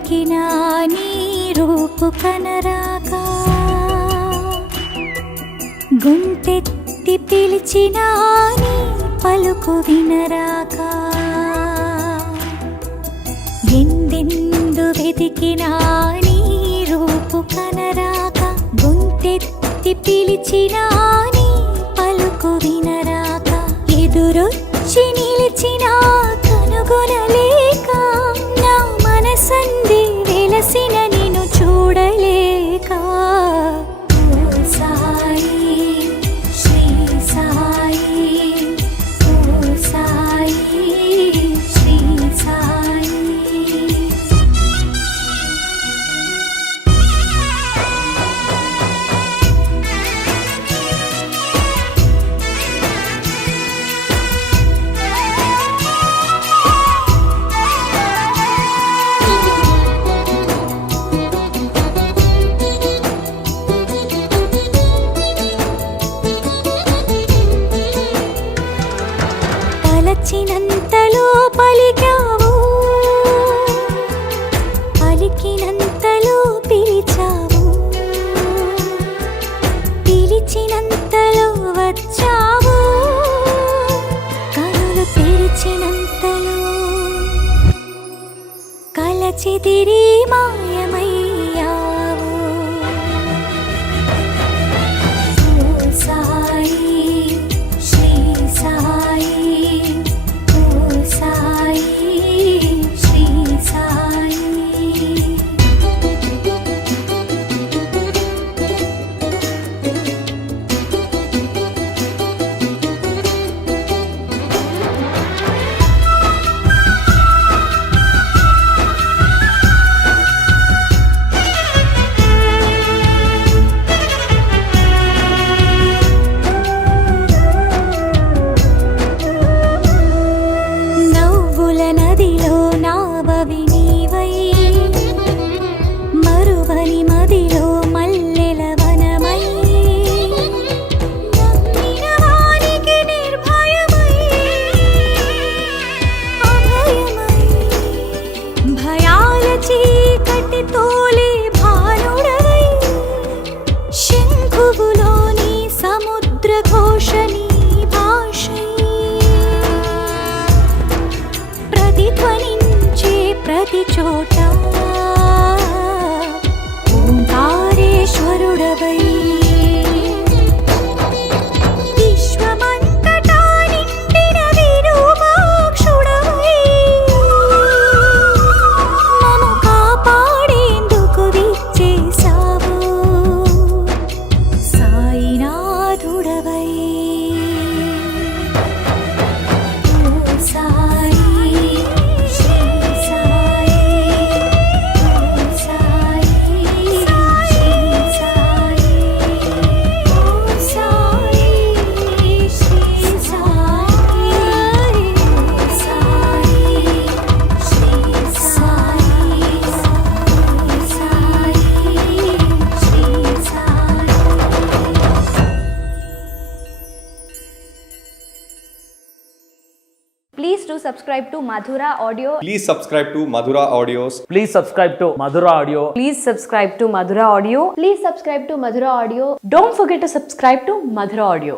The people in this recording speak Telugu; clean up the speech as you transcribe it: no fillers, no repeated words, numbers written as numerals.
వెతికినా నీ రూపు కనరాగా, గుంటెత్తి పిలిచినా నీ పలుకు వినరాగా, ఎందెందు వెతికినా నీ రూపు కనరాగా, గుంటెత్తి పిలిచినా నీ పలుకు వినరాగా, ఎదురొచ్చి నిలిచినా కనుగొనలేక, నా మనసంది వెలసిన నిన్ను చూడలేక, ఓ సాయి శ్రీ సాయి, ఓ సాయి శ్రీ సాయి. తలచినంతలో పలికావు, పలికినంతలో పిలిచావు, పిలిచినంతలో వచ్చావు, కనులు తెరిచినంతలో కలచెదిరి మాయమయ్యావు. ఓ సాయి శ్రీ సాయి, ఓ సాయి శ్రీ సాయి. నవ్వుల నదిలో నావవి నీవై, మరువని మదిలో మల్లెల వనమై, నమ్మిన వారికి నిర్భయమై, అభయమై, భయాల చీకటి తోలే భానుడవై, శంఖువులోని సముద్ర ఘోషని భాషై, ప్రతిధ్వనించే ప్రతి చోట ఓంకారేశ్వరుడవై, విశ్వమంతటా నిండిన విరూపాక్షుడవై, మము కాపాడేందుకు విచ్చేశావు, సాయినాథుడవై. ఓ సాయి శ్రీ సాయి, ఓ సాయి శ్రీ సాయి, ఓ సాయి శ్రీ సాయి, ఓ సాయి శ్రీ సాయి, ఓ Sai Shri Sai. Please do subscribe to Madhura Audio. Please subscribe to Madhura Audios. Please subscribe to Madhura Audio. Please subscribe to Madhura Audio. Please subscribe to Madhura Audio. Don't forget to subscribe to Madhura Audio.